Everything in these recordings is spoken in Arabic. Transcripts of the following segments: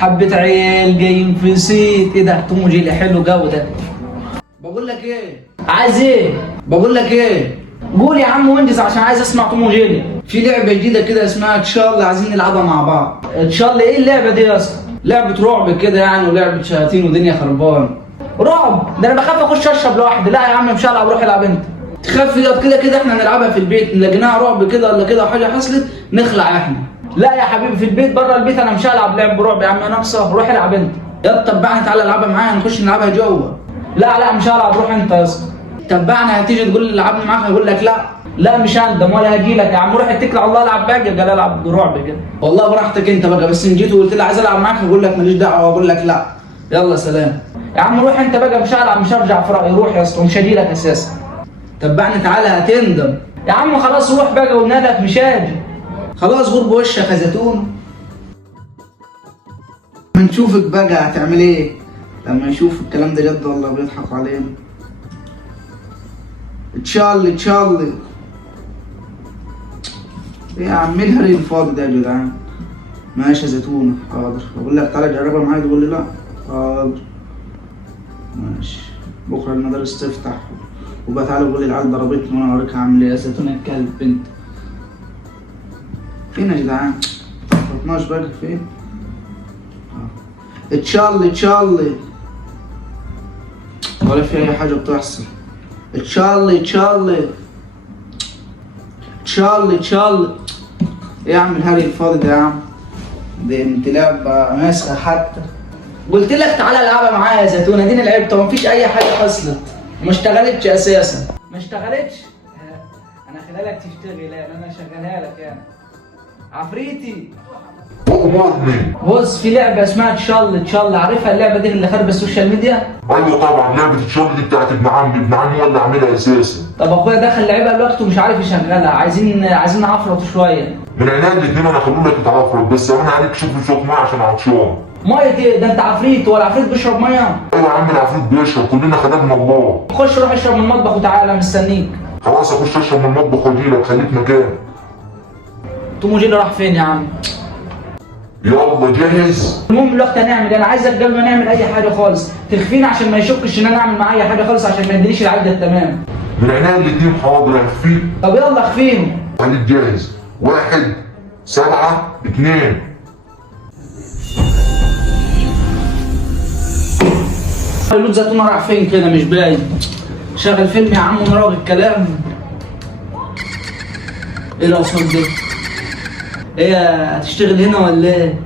حبة عيال جايين في صيت. ايه ده؟ توم وجيري حلو جو ده. بقول لك ايه؟ عايز ايه؟ بقول لك ايه؟ قول يا عم وانجز عشان عايز اسمع توم وجيري. في لعبة جديدة كده اسمها تشارلي، عايزين نلعبها مع بعض. تشارلي ايه اللعبة دي يا اسطى؟ لعبة رعب كده يعني، ولعبة شياطين ودنيا خربان. رعب؟ ده انا بخاف اخش اشرب لوحدي. لا يا عم مش هلعب، روح العب انت. تخاف كده احنا نلعبها في البيت، لقيناها رعب كده ولا كده وحاجة حصلت نخلع احنا. لا يا حبيبي في البيت، بره البيت انا مش هلعب لعب رعب يا عم ناقصه. روح العب انت. يلا تبعني تعالى العبها معايا، نخش نلعبها جوه. لا مش هلعب، روح انت يا اسطى. تبعني هتيجي تقول لي العبني معاك هقول لك لا مش هندم ولا هجي لك يا عم. روح اتكل على الله العب باجي. قال العب رعب كده. والله براحتك انت بقى، بس ان جيت وقلت لي عايز العب معاك هقول لك ماليش دعوه واقول لك لا. يلا سلام يا عم. روح انت بقى، مش هلعب مش هرجع في رايي. روح يا اسطى ومش هجي لك اساسا. تبعني تعالى هتندم يا عم. خلاص روح بقى وقلنا لك مش هاجي. خلاص غرب وشك يا زيتون. هنشوفك بقى هتعمل ايه لما يشوف الكلام ده جد والله بيضحكوا علينا. تشارلي ايه يا عم الهري الفاضي ده يا جدعان. ماشي يا زيتون حاضر. بقول لك تعالى جربها معايا تقول لي لا. حاضر ماشي. بكره المدارس تفتح وبقى تعالى قول لي العيال ضربتني وانا اوريك هعمل ايه. يا زيتون الكلب انت فين يا جدعان؟ 12 بقى فين؟ تشارلي ولا في اي حاجه بتحصل. تشارلي ايه يا عم الهري الفاضي ده يا عم؟ دي انت لعبه ماسكه حتى. قلت لك تعالى العبها معايا يا زيتون، اديني لعبت ومفيش اي حاجه حصلت. ما اشتغلتش اساسا. ما اشتغلتش؟ انا خلالك تشتغل يعني، انا شغالها لك يعني عفريتي. بص في لعبه اسمها تشارلي عارفها اللعبه دي اللي خاربه السوشيال ميديا؟ ايوه طبعا لعبه تشارلي دي بتاعت ابن عمي هو اللي عاملها اساسا. طب اخويا دخل لعبها الوقت ومش عارف يشغلها. عايزين نعفرط شويه. من عينيا الاثنين انا هخلوا لك تتعفرط، بس انا عليك شوف لي شويه ميه عشان عطشان. ميه ايه؟ ده انت عفريت ولا عفريت بيشرب ميه؟ ايوه يا عم العفريت بيشرب، كلنا خدمنا الله. خش روح اشرب من المطبخ وتعالى مستنيك. خلاص اخش اشرب من المطبخ واجي لك، خليك مكان. توم وجيري راح فين يا عم؟ يلا جاهز. المهم الوقت هنعمل انا عايزك قبل ما نعمل اي حاجه خالص تخفينا عشن ما يشكش ان انا اعمل معاه اي حاجه خالص، عشان ما يدينيش العده التمام. من عينيا الاثنين حاضر هخفيك. طب يلا اخفيهم. خليك جاهز. 1 7 2. اللوت زيتون راح فين كده مش باين؟ شغل فيلم يا عم ونراغي الكلام. ايه الاصوات دي؟ ايه هتشتغل هنا ولا ايه؟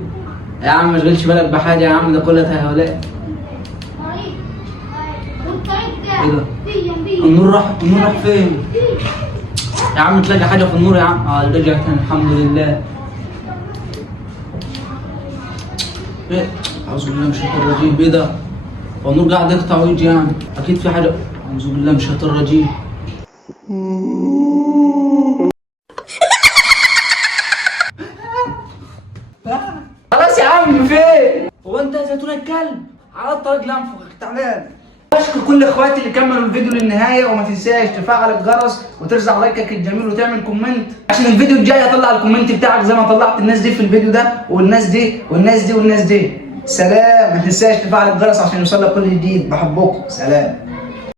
يا عم ما تشغلش بالك بحاجه يا عم، ده كلها تهويلات. ايه ده؟ النور راح فين؟ يا عم تلاقي حاجه في النور يا عم. رجع تاني الحمد لله. ايه؟ اعوذ بالله من الشيطان الرجيم. ايه ده؟ هو النور قاعد يقطع ويجي يعني؟ اكيد في حاجه. اعوذ بالله من الشيطان الرجيم. خلاص يا عم فين؟ هو انت يا زيتون الكلب؟ عرضت رجل انفخك تعبان. اشكر كل اخواتي اللي كملوا الفيديو للنهايه، وما تنساش تفعل الجرس وترزع لايكك الجميل وتعمل كومنت عشان الفيديو الجاي اطلع الكومنت بتاعك زي ما طلعت الناس دي في الفيديو ده والناس دي والناس دي والناس دي. سلام. ما تنساش تفعل الجرس عشان يوصلك كل جديد. بحبكم. سلام.